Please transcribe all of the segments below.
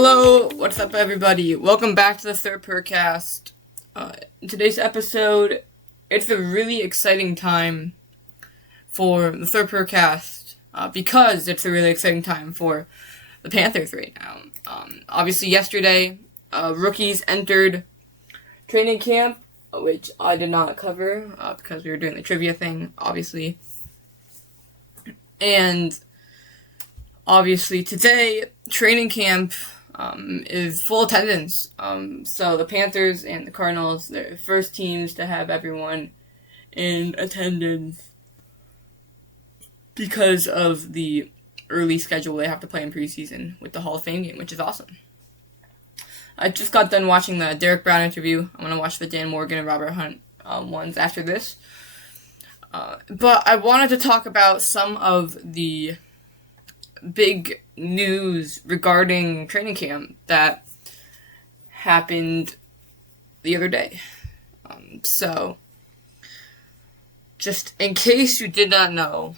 Hello, what's up everybody? Welcome back to the Sir Purrcast. In today's episode, it's a really exciting time for the Sir Purrcast because it's a really exciting time for the Panthers right now. Obviously yesterday, rookies entered training camp, which I did not cover because we were doing the trivia thing, obviously. And obviously today, training camp is full attendance. So the Panthers and the Cardinals, they're the first teams to have everyone in attendance because of the early schedule they have to play in preseason with the Hall of Fame game, which is awesome. I just got done watching the Derek Brown interview. I'm going to watch the Dan Morgan and Robert Hunt ones after this. But I wanted to talk about some of the big news regarding training camp that happened the other day. So, just in case you did not know,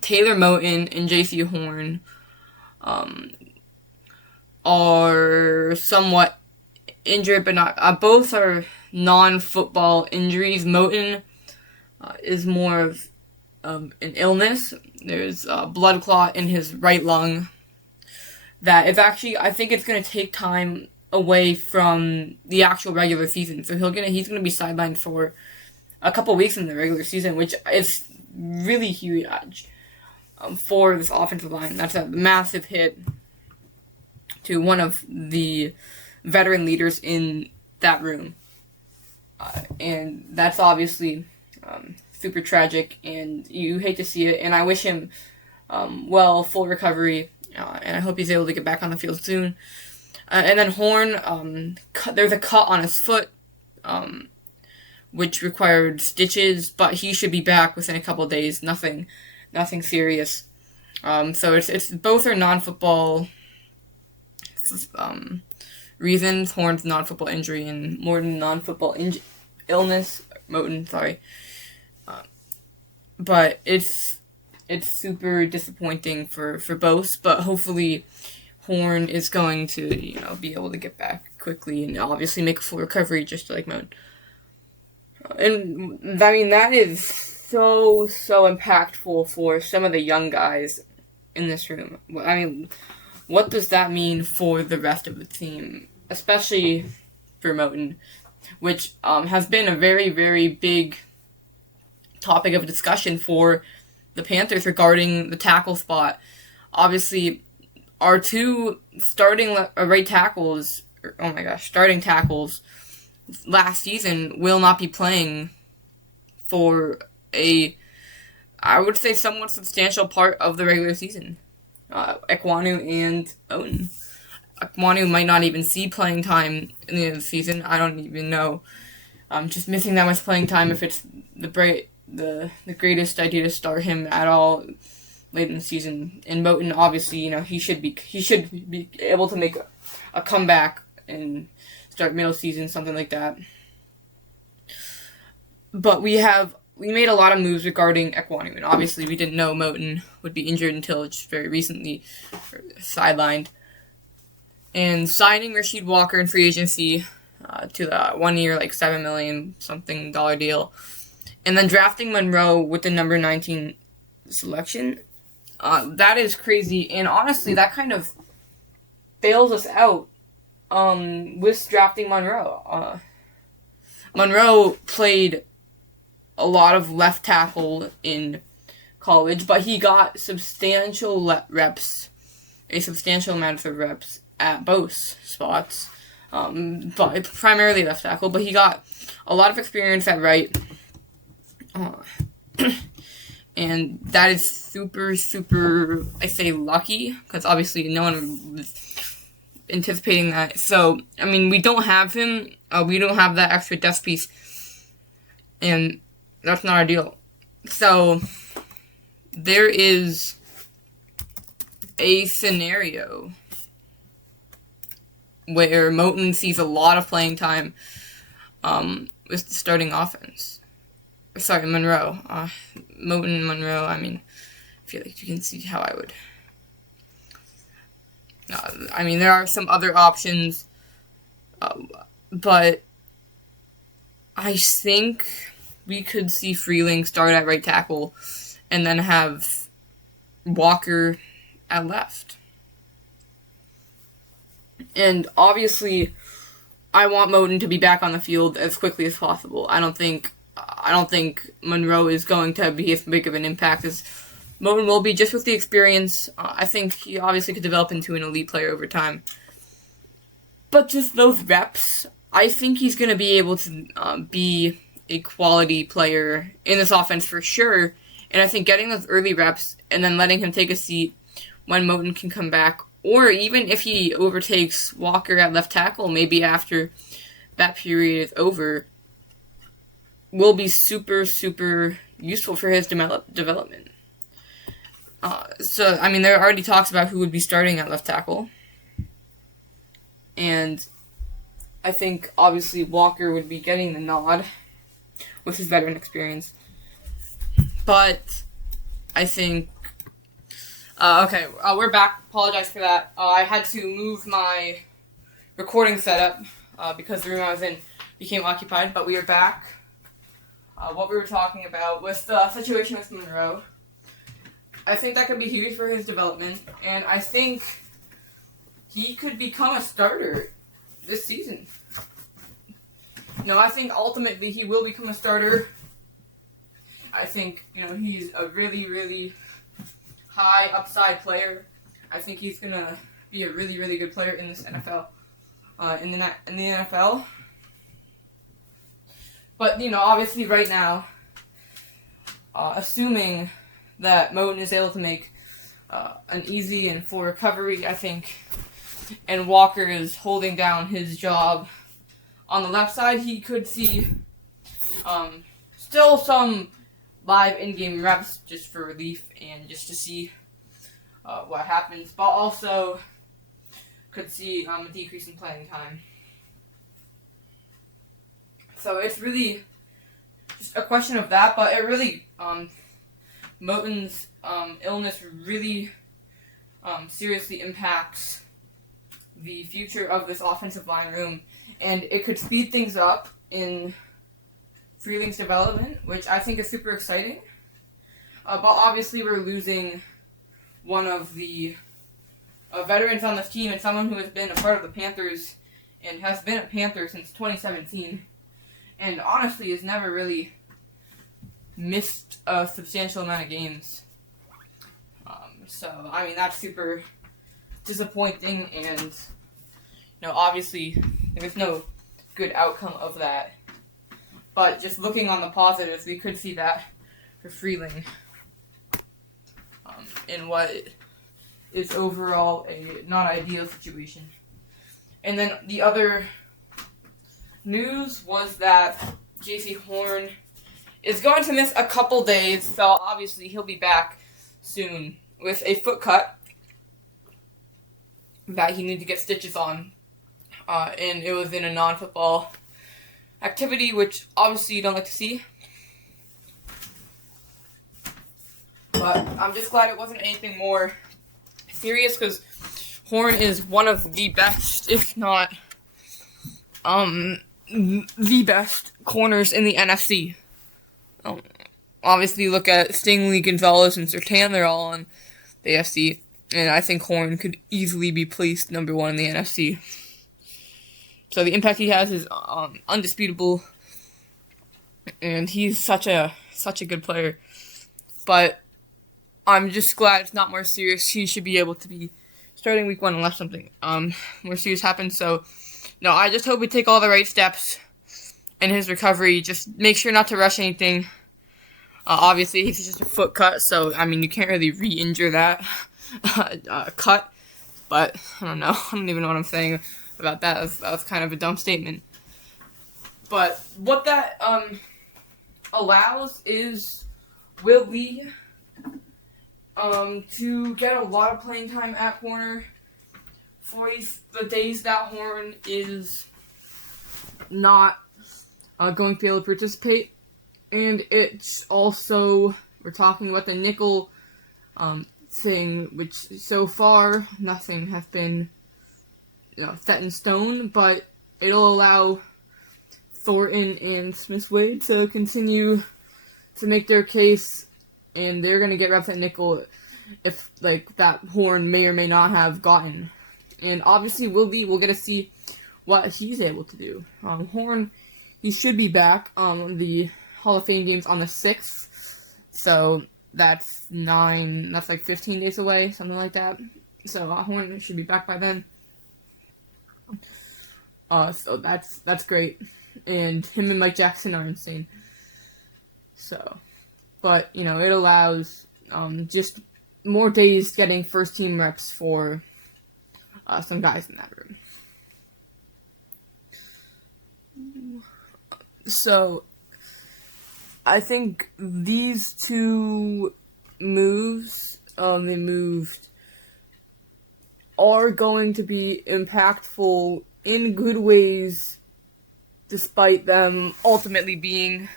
Taylor Moton and J.C. Horn are somewhat injured, but not. Both are non-football injuries. Moton is more of an illness. There's a blood clot in his right lung that is actually, I think it's going to take time away from the actual regular season. So he's going to be sidelined for a couple weeks in the regular season, which is really huge for this offensive line. That's a massive hit to one of the veteran leaders in that room. And that's obviously super tragic, and you hate to see it, and I wish him full recovery, and I hope he's able to get back on the field soon. And then Horn, there's a cut on his foot, which required stitches, but he should be back within a couple of days. Nothing serious. So it's both are non-football reasons. Horn's non-football injury and Moton non-football illness. Moton, sorry. But it's super disappointing for both, but hopefully Horn is going to, be able to get back quickly and obviously make a full recovery just like Moton. And, I mean, that is so impactful for some of the young guys in this room. I mean, what does that mean for the rest of the team, especially for Moton, which has been a very, very big topic of discussion for the Panthers regarding the tackle spot. Obviously, our two starting tackles last season will not be playing for I would say, somewhat substantial part of the regular season. Ekwonu and Moton. Ekwonu might not even see playing time in the end of the season. I don't even know. Just missing that much playing time if it's the greatest idea to start him at all late in the season. And Moton, obviously, he should be able to make a comeback and start middle season, something like that. But we made a lot of moves regarding Ekwonu, and obviously we didn't know Moton would be injured until just very recently, sidelined. And signing Rasheed Walker in free agency to the 1 year, $7 million something deal. And then drafting Monroe with the number 19 selection. That is crazy. And honestly, that kind of bails us out with drafting Monroe. Monroe played a lot of left tackle in college, but he got a substantial amount of reps at both spots. But primarily left tackle, but he got a lot of experience at right. And that is super, I say, lucky, because obviously no one was anticipating that. So, I mean, we don't have him. We don't have that extra depth piece, and that's not ideal. So, there is a scenario where Moton sees a lot of playing time with the starting offense. Sorry, Monroe. Moton, Monroe, I mean, I feel like you can see how I would I mean, there are some other options, but I think we could see Freeling start at right tackle and then have Walker at left. And obviously, I want Moton to be back on the field as quickly as possible. I don't think Monroe is going to be as big of an impact as Moton will be, just with the experience. I think he obviously could develop into an elite player over time. But just those reps, I think he's going to be able to be a quality player in this offense for sure. And I think getting those early reps and then letting him take a seat when Moton can come back, or even if he overtakes Walker at left tackle, maybe after that period is over, will be super, super useful for his development. So, I mean, there are already talks about who would be starting at left tackle. And I think, obviously, Walker would be getting the nod with his veteran experience. But I think... okay, we're back. Apologize for that. I had to move my recording setup because the room I was in became occupied, but we are back. What we were talking about was the situation with Monroe. I think that could be huge for his development, and I think he could become a starter this season. No, I think ultimately he will become a starter. I think, he's a really, really high upside player. I think he's going to be a really, really good player in this NFL. In the NFL. But, obviously right now, assuming that Moton is able to make an easy and full recovery, I think, and Walker is holding down his job on the left side, he could see still some live in-game reps just for relief and just to see what happens, but also could see a decrease in playing time. So it's really just a question of that, but it really, Moton's illness really seriously impacts the future of this offensive line room, and it could speed things up in Freeling's development, which I think is super exciting. But obviously we're losing one of the veterans on this team and someone who has been a part of the Panthers and has been a Panther since 2017 and honestly has never really missed a substantial amount of games. So, I mean, that's super disappointing, and, obviously there's no good outcome of that. But just looking on the positives, we could see that for Freeling in what is overall a not ideal situation. And then the other news was that J.C. Horn is going to miss a couple days, so obviously he'll be back soon with a foot cut that he needed to get stitches on, and it was in a non-football activity, which obviously you don't like to see. But I'm just glad it wasn't anything more serious, because Horn is one of the best, if not the best corners in the NFC. Obviously, look at Stingley, Gonzalez, and Surtain. They're all on the AFC, and I think Horn could easily be placed number one in the NFC. So the impact he has is undisputable, and he's such a good player. But I'm just glad it's not more serious. He should be able to be starting week 1 unless something more serious happens. So, no, I just hope we take all the right steps in his recovery. Just make sure not to rush anything. Obviously, he's just a foot cut, so, I mean, you can't really re-injure that cut. But, I don't know. I don't even know what I'm saying about that. That was kind of a dumb statement. But what that allows is Will Lee to get a lot of playing time at corner for the days that Horn is not going to be able to participate. And it's also, we're talking about the nickel thing, which so far nothing has been set in stone, but it'll allow Thornton and Smith-Wade to continue to make their case, and they're going to get reps at nickel if, that Horn may or may not have gotten. And obviously, we'll get to see what he's able to do. Horn, he should be back on the Hall of Fame games on the 6th, so that's 15 days away, something like that. So Horn should be back by then. So that's great. And him and Mike Jackson are insane. So, but, it allows just more days getting first team reps for some guys in that room. So, I think these two moves, they moved, are going to be impactful in good ways, despite them ultimately being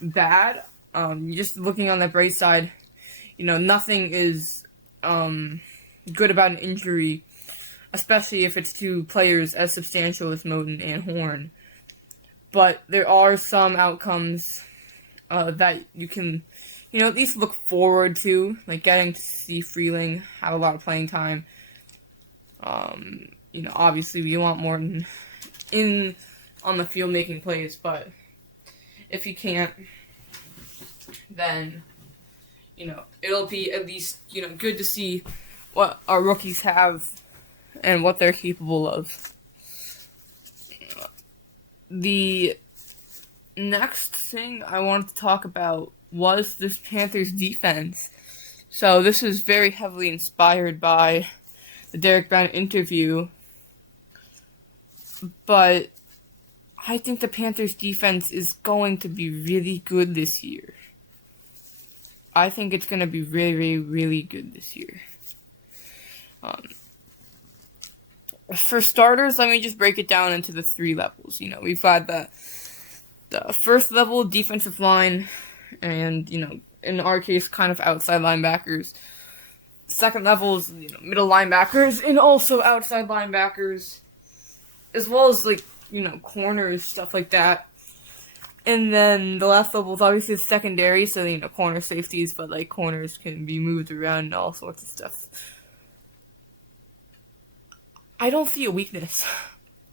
bad. Just looking on the bright side, nothing is good about an injury, especially if it's to players as substantial as Moton and Horn. But there are some outcomes that you can, at least look forward to, like getting to see Freeling have a lot of playing time. Obviously we want Morton in on the field making plays, but if he can't, then, it'll be at least, good to see what our rookies have and what they're capable of. The next thing I wanted to talk about was this Panthers defense. So this is very heavily inspired by the Derek Brown interview, but I think the Panthers defense is going to be really good this year. I think it's going to be really, really, really good this year. For starters, let me just break it down into the 3 levels. We've got the first level defensive line and, in our case, kind of outside linebackers. Second level is, middle linebackers and also outside linebackers, as well as, corners, stuff like that. And then the last level is obviously the secondary, so, corner safeties, but, corners can be moved around and all sorts of stuff. I don't see a weakness.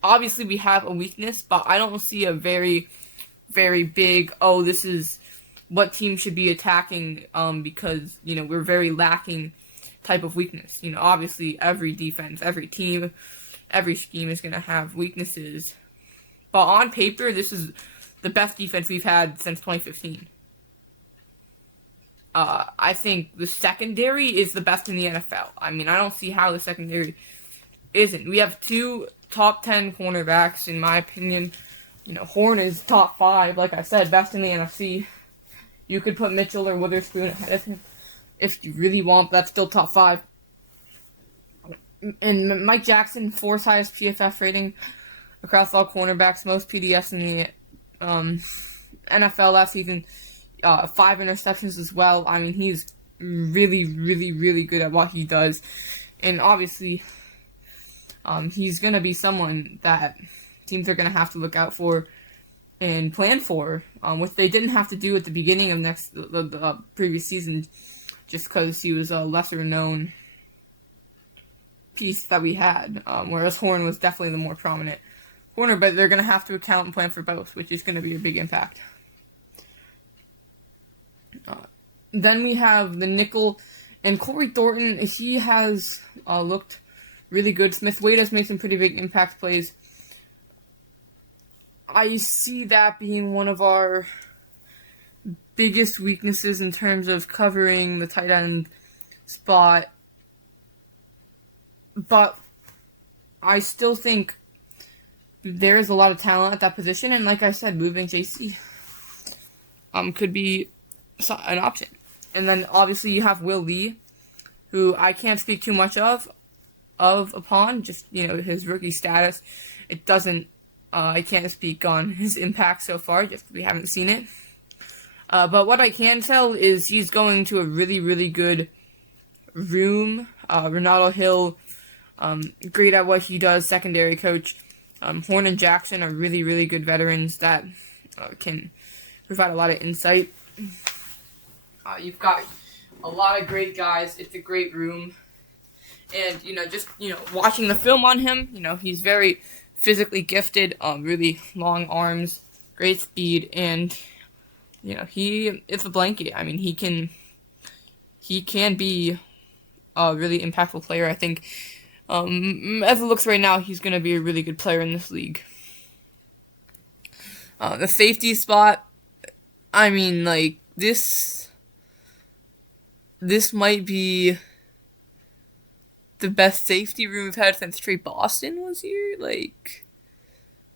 Obviously, we have a weakness, but I don't see a very, very big, this is what team should be attacking, because, we're very lacking type of weakness. Obviously, every defense, every team, every scheme is going to have weaknesses. But on paper, this is the best defense we've had since 2015. I think the secondary is the best in the NFL. I don't see how the secondary isn't. We have 2 top 10 cornerbacks, in my opinion. Horn is top 5, like I said, best in the NFC. You could put Mitchell or Witherspoon ahead of him if you really want, but that's still top 5. And Mike Jackson, 4th highest PFF rating across all cornerbacks, most PDFs in the NFL last season, 5 interceptions as well. He's really, really, really good at what he does. And obviously, he's going to be someone that teams are going to have to look out for and plan for, which they didn't have to do at the beginning of the previous season, just because he was a lesser-known piece that we had, whereas Horn was definitely the more prominent corner, but they're going to have to account and plan for both, which is going to be a big impact. Then we have the nickel, and Corey Thornton, he has looked really good. Smith-Wade has made some pretty big impact plays. I see that being one of our biggest weaknesses in terms of covering the tight end spot. But I still think there is a lot of talent at that position, and like I said, moving JC could be an option. And then obviously you have Will Lee, who I can't speak too much upon, just, his rookie status. It doesn't, I can't speak on his impact so far, just because we haven't seen it. But what I can tell is he's going to a really, really good room. Ronaldo Hill, great at what he does, secondary coach. Horn and Jackson are really, really good veterans that can provide a lot of insight. You've got a lot of great guys. It's a great room. And, just, watching the film on him, he's very physically gifted, really long arms, great speed, and, he is a blanket. I mean, he can be a really impactful player. I think, as it looks right now, he's going to be a really good player in this league. The safety spot, I mean, like, this might be the best safety room we've had since Trey Boston was here. Like,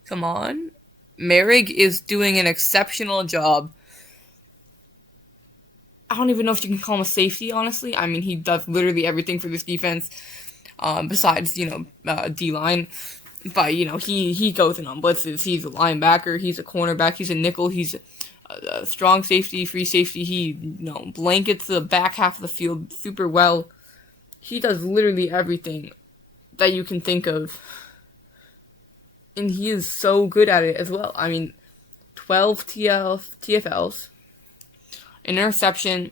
come on. Merrick is doing an exceptional job. I don't even know if you can call him a safety, honestly. I mean, he does literally everything for this defense, besides, D-line. But, he goes in on blitzes. He's a linebacker. He's a cornerback. He's a nickel. He's a strong safety, free safety. He, blankets the back half of the field super well. He does literally everything that you can think of. And he is so good at it as well. I mean, 12 TFLs, interception,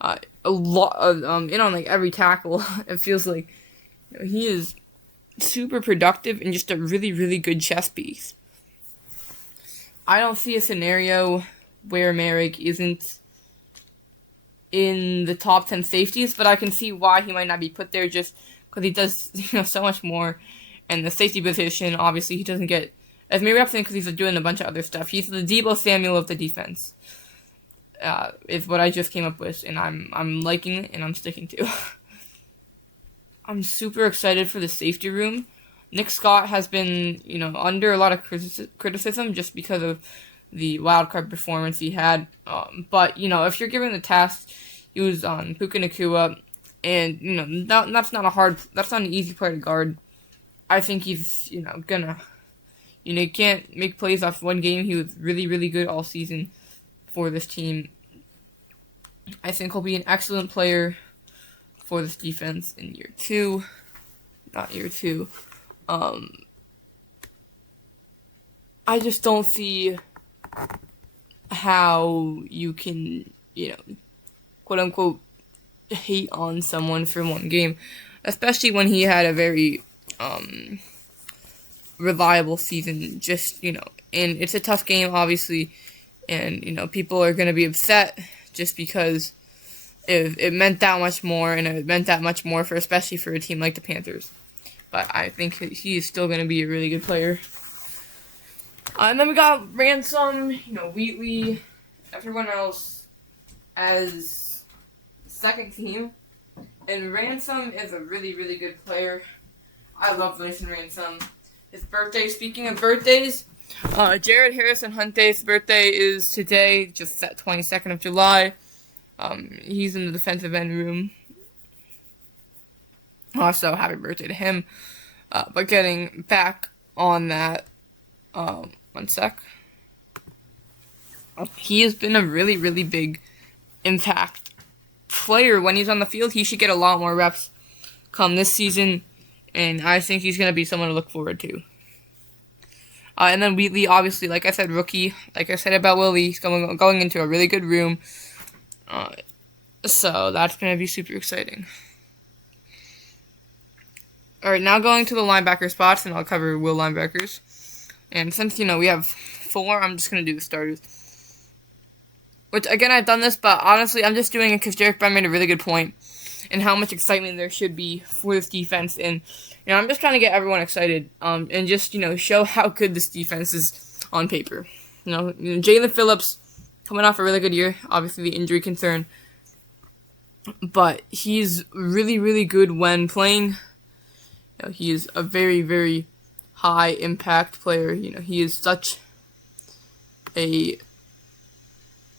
a lot, in on like every tackle. It feels like he is super productive and just a really, really good chess piece. I don't see a scenario where Merrick isn't in the top 10 safeties, but I can see why he might not be put there just because he does, so much more. And the safety position, obviously, he doesn't get as many reps in because he's doing a bunch of other stuff. He's the Deebo Samuel of the defense, is what I just came up with, and I'm liking it and I'm sticking to. I'm super excited for the safety room. Nick Scott has been, under a lot of criticism just because of the wildcard performance he had. But, if you're given the task, he was on Puka Nacua, and, that's not an easy player to guard. I think he's, gonna, he can't make plays off one game. He was really, really good all season for this team. I think he'll be an excellent player for this defense in year 2. Not year 2. I just don't see how you can, quote unquote, hate on someone for one game, especially when he had a very reliable season. Just, and it's a tough game, obviously, and people are gonna be upset just because it meant that much more, and it meant that much more especially for a team like the Panthers. But I think he is still going to be a really good player. And then we got Ransom, Wheatley, everyone else as second team. And Ransom is a really, really good player. I love Mason Ransom. His birthday, speaking of birthdays, Jared Harrison Hunte's birthday is today, just that 22nd of July. He's in the defensive end room. Also, happy birthday to him. But getting back on that, one sec. He has been a really, really big impact player when he's on the field. He should get a lot more reps come this season, and I think he's going to be someone to look forward to. And then Wheatley, obviously, like I said, rookie. Like I said about Willie, he's going into a really good room. So that's going to be super exciting. Alright, now going to the linebacker spots, and I'll cover will linebackers. And since, we have 4, I'm just going to do the starters. Which, again, I've done this, but honestly, I'm just doing it because Derek Brunn made a really good point and how much excitement there should be for this defense. And, I'm just trying to get everyone excited and just, show how good this defense is on paper. Jalen Phillips coming off a really good year, obviously the injury concern. But he's really, really good when playing. He is a very, very high impact player. He is such a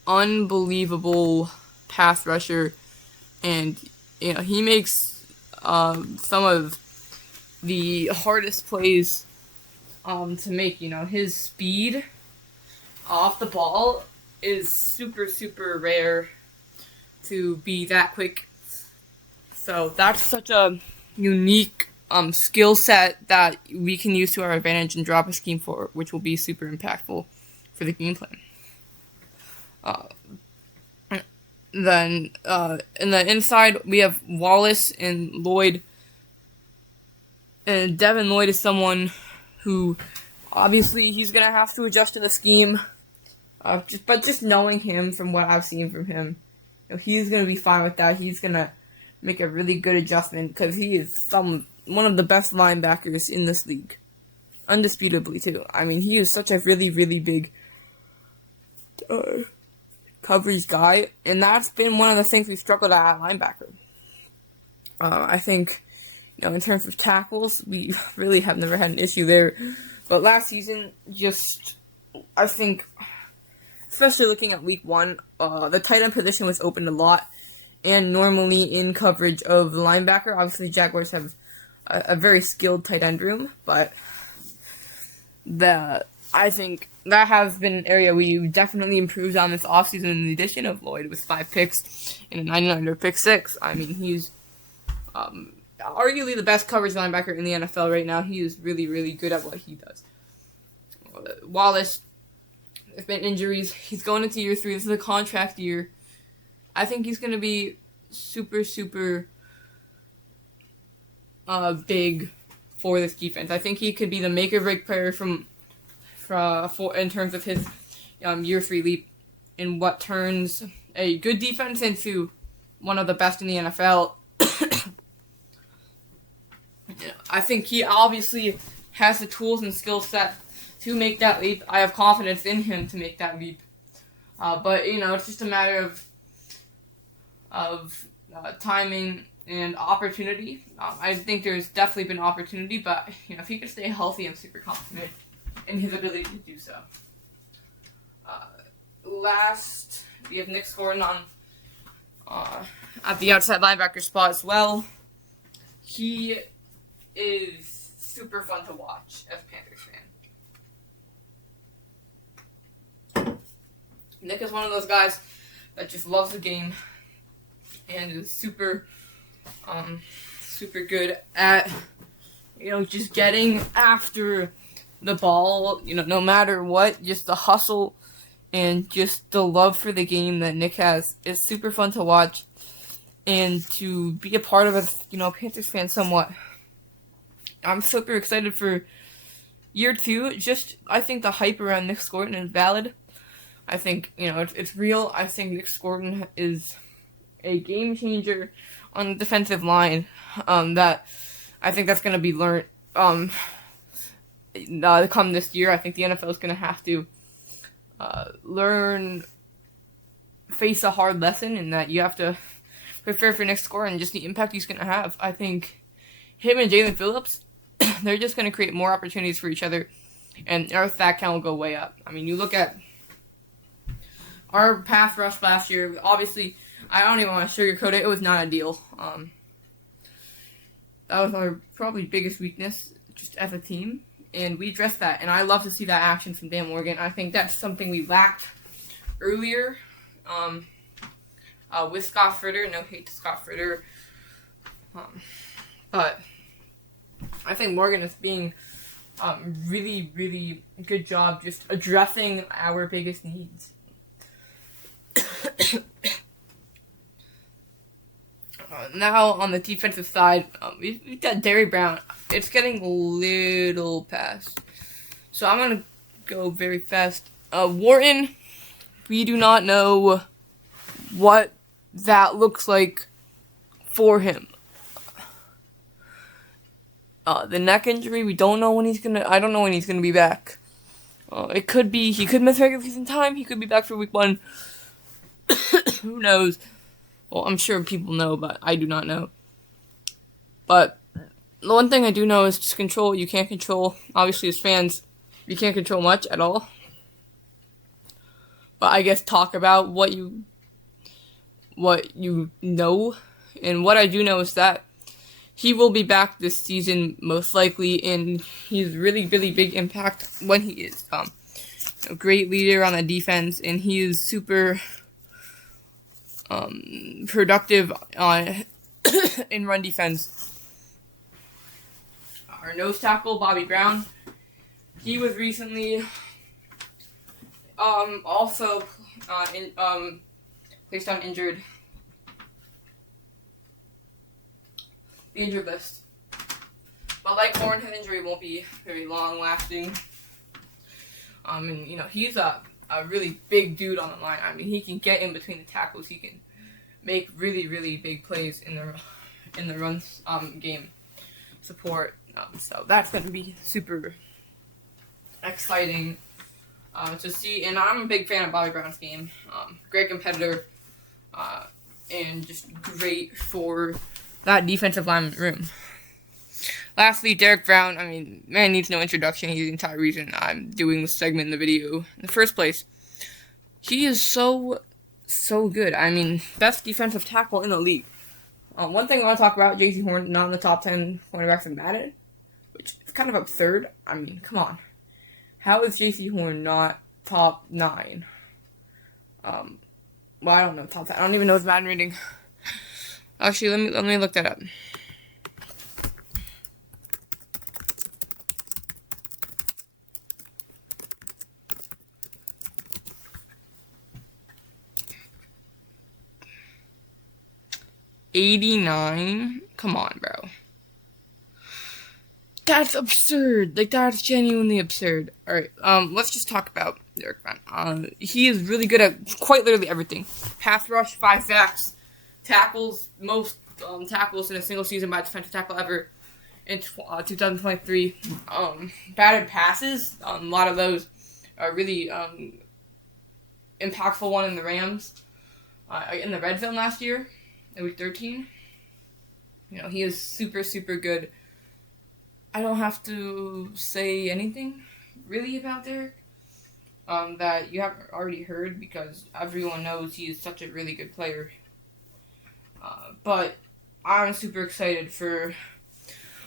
unbelievable pass rusher, and he makes some of the hardest plays to make. His speed off the ball is super, super rare to be that quick. So that's such a unique skill set that we can use to our advantage and drop a scheme for, which will be super impactful for the game plan. Then in the inside, we have Wallace and Lloyd. And Devin Lloyd is someone who, obviously, he's going to have to adjust to the scheme. But just knowing him from what I've seen from him, he's going to be fine with that. He's going to make a really good adjustment because he is one of the best linebackers in this league. Undisputably, too. I mean, he is such a really, really big coverage guy, and that's been one of the things we struggled at linebacker. I think, in terms of tackles, we really have never had an issue there. But last season, I think, especially looking at week 1, the tight end position was opened a lot, and normally in coverage of the linebacker. Obviously, Jaguars have a very skilled tight end room, but I think that has been an area we definitely improved on this offseason in the addition of Lloyd with 5 picks and a 99er pick 6. I mean, he's arguably the best coverage linebacker in the NFL right now. He is really, really good at what he does. Wallace, there's been injuries. He's going into year 3. This is a contract year. I think he's going to be super, super big for this defense. I think he could be the make or break player in terms of his year 3 leap in what turns a good defense into one of the best in the NFL. I think he obviously has the tools and skill set to make that leap. I have confidence in him to make that leap. But it's just a matter of timing and opportunity. I think there's definitely been opportunity, but if he can stay healthy, I'm super confident in his ability to do so. Last, we have Nick Gordon on at the outside linebacker spot as well. He is super fun to watch as a Panthers fan. Nick is one of those guys that just loves the game and is super good at just getting after the ball, no matter what. Just the hustle and just the love for the game that Nick has is super fun to watch and to be a part of as Panthers fan somewhat. I'm super excited for year 2. I think the hype around Nick Gordon is valid. I think it's real. I think Nick Gordon is a game changer on the defensive line. That I think that's going to be learned come this year. I think the NFL is going to have to face a hard lesson, in that you have to prepare for Nick Gordon and just the impact he's going to have. I think him and Jalen Phillips, they're just going to create more opportunities for each other, and our sack count will go way up. I mean, you look at our pass rush last year. Obviously, I don't even want to sugarcoat it. It was not ideal. That was our probably biggest weakness, just as a team, and we addressed that. And I love to see that action from Dan Morgan. I think that's something we lacked earlier with Scott Fritter. No hate to Scott Fritter, but I think Morgan is being really, really good job just addressing our biggest needs. Now on the defensive side, we've got Derry Brown. It's getting a little past, so I'm gonna go very fast. Wharton, we do not know what that looks like for him. The neck injury, we don't know when I don't know when he's gonna be back. He could miss regular season time. He could be back for week 1. Who knows? Well, I'm sure people know, but I do not know. But the one thing I do know is just control what you can't control. Obviously, as fans, you can't control much at all. But I guess talk about what you know. And what I do know is that he will be back this season, most likely, and he's really, really big impact when he is. A great leader on the defense, and he is super productive in run defense. Our nose tackle, Bobby Brown, he was recently also placed on the injured list. But like Horn, his injury won't be very long lasting. And he's a really big dude on the line. I mean, he can get in between the tackles. He can make really, really big plays in the run game support. So that's going to be super exciting to see. And I'm a big fan of Bobby Brown's game. Great competitor, and just great for that defensive lineman room. Lastly, Derek Brown. I mean, man needs no introduction. He's the entire reason I'm doing this segment in the video in the first place. He is so good. I mean, best defensive tackle in the league. One thing I want to talk about, J.C. Horn, not in the top 10 cornerbacks in Madden, which is kind of absurd. I mean, come on. How is J.C. Horn not top 9? Well, I don't know, top 10. I don't even know his Madden rating. Actually, let me look that up. $89? Come on, bro. That's absurd. Like, that's genuinely absurd. Alright, let's just talk about Derek Brown. He is really good at quite literally everything. Pass rush, 5 sacks, tackles, most tackles in a single season by a defensive tackle ever in 2023. Batted passes, a lot of those are really impactful one in the Rams, in the red zone last year. In week 13, he is super, super good. I don't have to say anything really about Derek that you haven't already heard, because everyone knows he is such a really good player. But I'm super excited for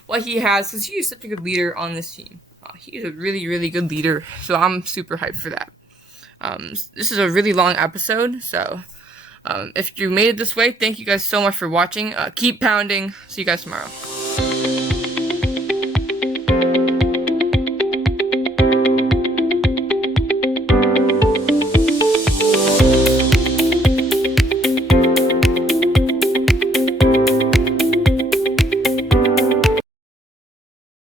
what he has, because he is such a good leader on this team. He is a really, really good leader, so I'm super hyped for that. This is a really long episode, so if you made it this way, thank you guys so much for watching. Keep pounding. See you guys tomorrow.